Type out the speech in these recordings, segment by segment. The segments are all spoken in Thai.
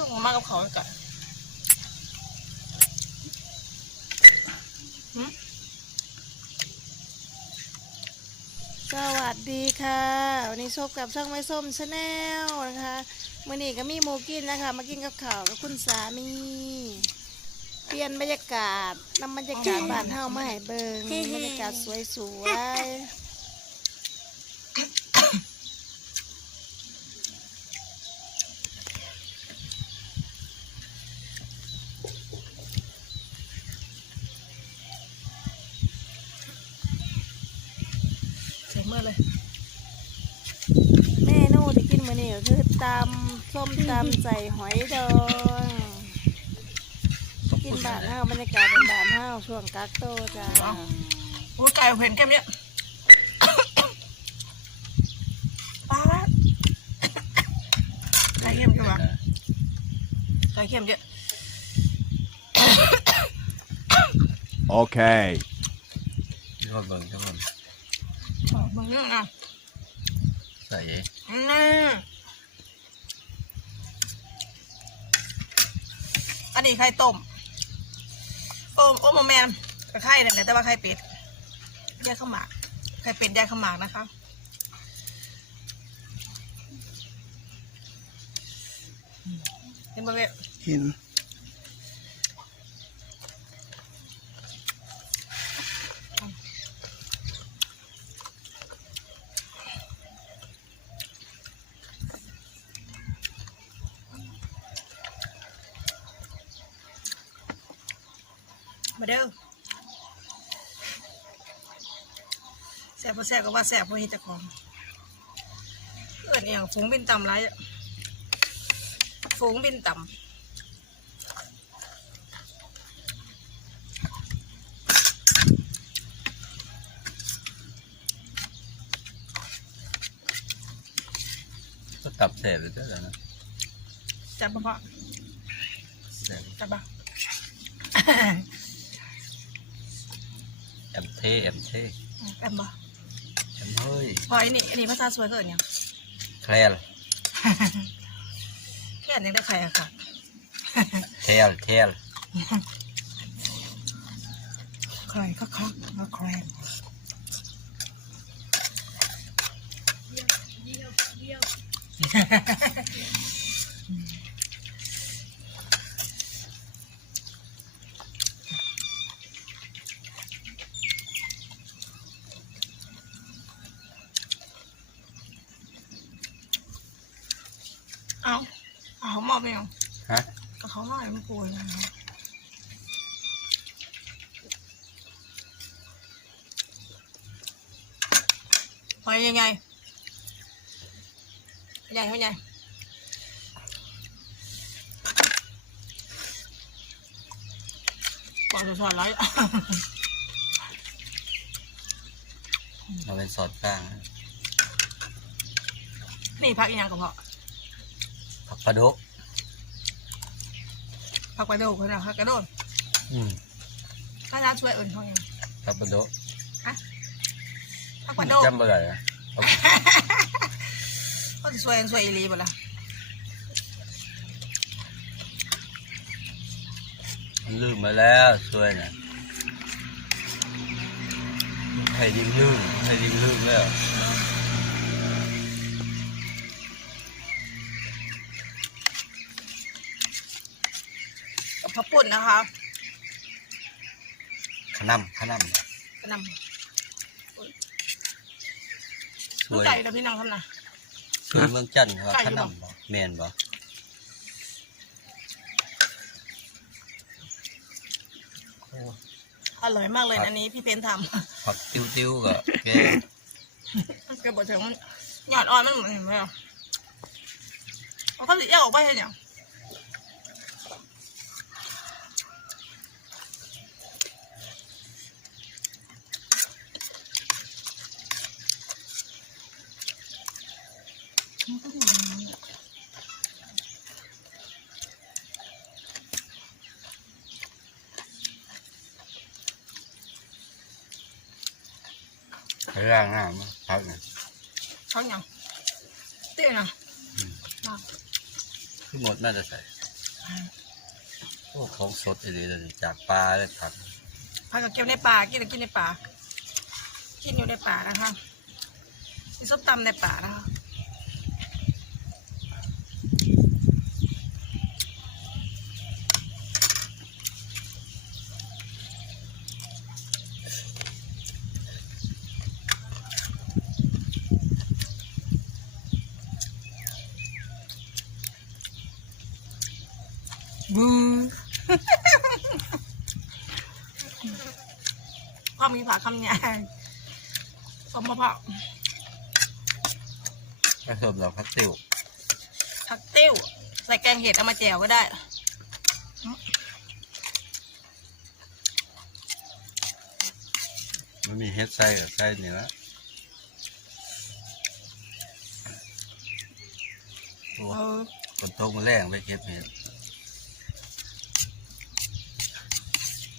ช่วงมากับเขาก่อนสวัสดีค่ะ วันนี้ชบกับช่องไม้ส้มชาแนลนะคะมื่อนี้ก็มีหมูกินนะคะ มากินกับข้าวกับคุณสามีเปลี่ยนบรรยากาศนำบรรยากาศบ้านเฮามาให้เบิงบรรยากาศสวยๆ เสียงเมื่อเลย เมนูที่กินมื้อนี้ก็คือ ตำส้มตำใส่หอยดองกินบ้านเฮาบรรยากาศเป็นบ้านเฮาช่วงกักโตวจ้าพูดไก่เห็นแก้มเนี้ยป้าดไก่เค็มใช่ไหมไก่เค็มเยอะ Okay. ยอดเบิ่งครับผมอ๋อมึงเรื่องนะใส่อืม อันนี้ไข่ต้ม โอ้โอ้โมแมนกับไข่เนี่ยแต่ว่าไข่เป็ดแยกข้าวหมาก ไข่เป็ดแยกข้าวหมากนะคะเห็นบ่เว้ยเห็น มาเด้อแสบพอแสบก็ว่าแสบพอเฮ็ดเจ้าของเอิ้นอหย่างฝูงบินต่ำไรอะฝูงบินต่ก็ตับแสบไปด้วยแล้วนะำจับปะเพาะแสบจับปะแอม เทแอมเทแอมบ่แอมเฮ้ยพออันนี้อันนี้ภาษาสวยเกินยังแคลลแค่อันยังได้ใครอะค่ะเทลเทลใครก็คักก็แครน เอาเอาเขามอบไปยังฮะก็เขามอบให้มันป่วยนะพอยังไงใหญ่เท่าไงบอกสอนๆแล้วเราเป็นซอสกลางนะนี่พักอีกอย่างก็พอ ผักปลาโดะพักกระโดดคนละพักกระโดดอืมถ้าน้าช่วยอื่นเขาอย่างผักปลาโดะพักกระโดดจำบ่ได้อะเอาเขาจะช่วยช่วยอีหลีบ่ล่ะมันลืมมาแล้วช่วยน่ะให้ยิงลืมให้ยิงลืมแล้ว ปุ้นนะคะขนำขนำกระนำช่ลูกวยไก่กับพี่น้องทำนะช่วยเมืองจันทร์ว่าไก่ขอยู่บ่นำบ่แมนบ่อร่อยมากเลยอันนี้พี่เพนทผักติ้วติ้วๆก็แกงำกระบอกถึงหยอดอ่อนมันเหมือนเห็นไหมอะเอาเขาสิแยกออกไปให้เนี่ย ร่างหน้ามาพักนะเขาอย่างเตี้ยนะคือหมดน่าจะใส่โอ้ของสดอีเลยจากปลาเลยครับพักับเก็บในป่ากินหรือกินในป่ากินอยู่ในป่านะคะมีส้มตำในป่านะคะ บูความมีผักคำใหญ่สมมะพร้าวผสมดอกพักติวผักติ้ว ใส่แกงเห็ดเอามาแจ่วก็ได้ มันมีเฮ็ดไส้กับไส้นี่ละโอ้เออ คนโตมาแรงไปเก็บเห็ด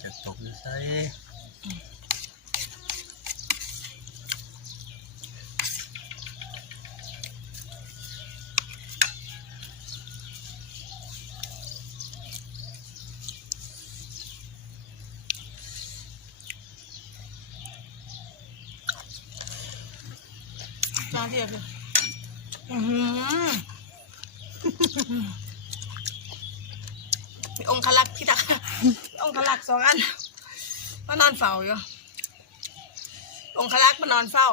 จะตกใส่จานที่เดียวคืออื้อหือ มีองคลักษ์ที่ตักองคลักษ์สองอันมานอนเฝ้าอยู่องคลักษ์มานอนเฝ้า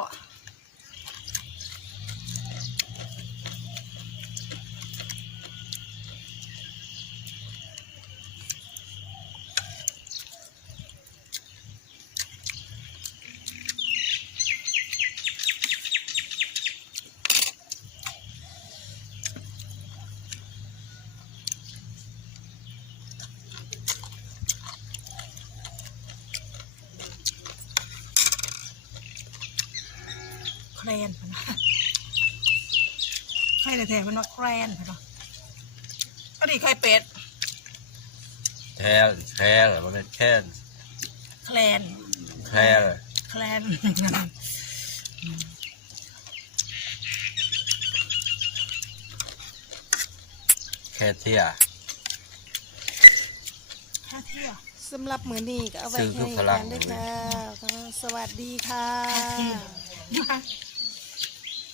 นพะนะใครแต่แถมเป็นว่าแครนพะนะก็ดีไข่เป็ดแค่แค่หรือมันเป็นแค่แคลนแค่เลยแคลนแค่เที่ยแค่เที่ยวสำหรับมือนี้ก็เอาไว้ซื้อคืแค่อนี้พลักังนด้วยค่ะ สวัสดีค่ะมา